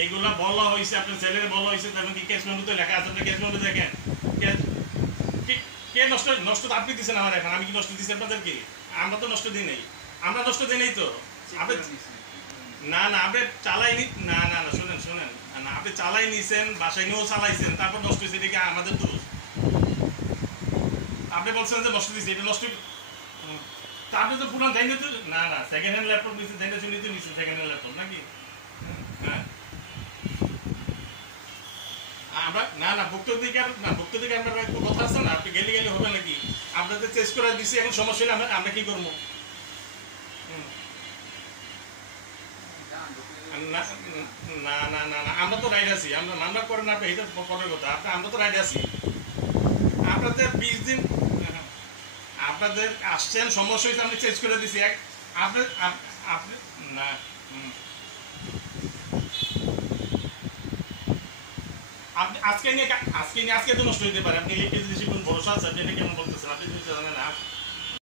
এইগুলা বলা হয়েছে, আপনার ছেলের বলা হয়েছে, তেমন কি কেস মেমোতে লেখা আছে, আপনি কেস মেমোতে দেখেন। কে নষ্ট নষ্ট তো আপনি দিচ্ছেন আমার, এখন আমি কি নষ্ট দিচ্ছি আপনাদের? কি আমরা তো নষ্ট দিই নাই, আমরা নষ্ট দিই নাই তো। আপনি না না আপনি চালাইনি, না না না শুনেন শুনেন, না আপনি চালাই নিছেন, বাসায় নিয়েও চালাইছেন, তারপর নষ্ট হয়েছে, এটা কি আমাদের দোষ? আপনি বলছেন যে নষ্ট দিচ্ছে, এটা নষ্ট। তা আপনি তো পুরান জানি তো, না না সেকেন্ড হ্যান্ড ল্যাপটপ নিচ্ছে, জানি শুনি তো নিচ্ছে সেকেন্ড হ্যান্ড ল্যাপটপ নাকি? হ্যাঁ আমরা না না ভুক্তাধিকার, না ভুক্তাধিকার আমরা একটু কথা আছে না, আপনি গেলে গেলে হবে নাকি? আপনাদের চেস করে দিচ্ছি, এখন সমস্যা হলে আমরা আমরা কি করবো? না না না না না, আমরা তো রাইড আছি, আমরা মামলা করেন না, আপনি এটা পরের কথা, আপনি আমরা তো রাইড আছি। আপনাদের 20 দিন আপনাদের আসছেন, সমস্যা হয়েছে, আমি চেঞ্জ করে দিছি এক। আপনি আপনি না আপনি আজকে নিয়ে আজকে তো নষ্ট হইতে পারে, আপনি ইলেকট্রিসিটি কোন ভরসা আছে? আপনি এটা কেমন বলতেছেন? আপনি যদি জানেন না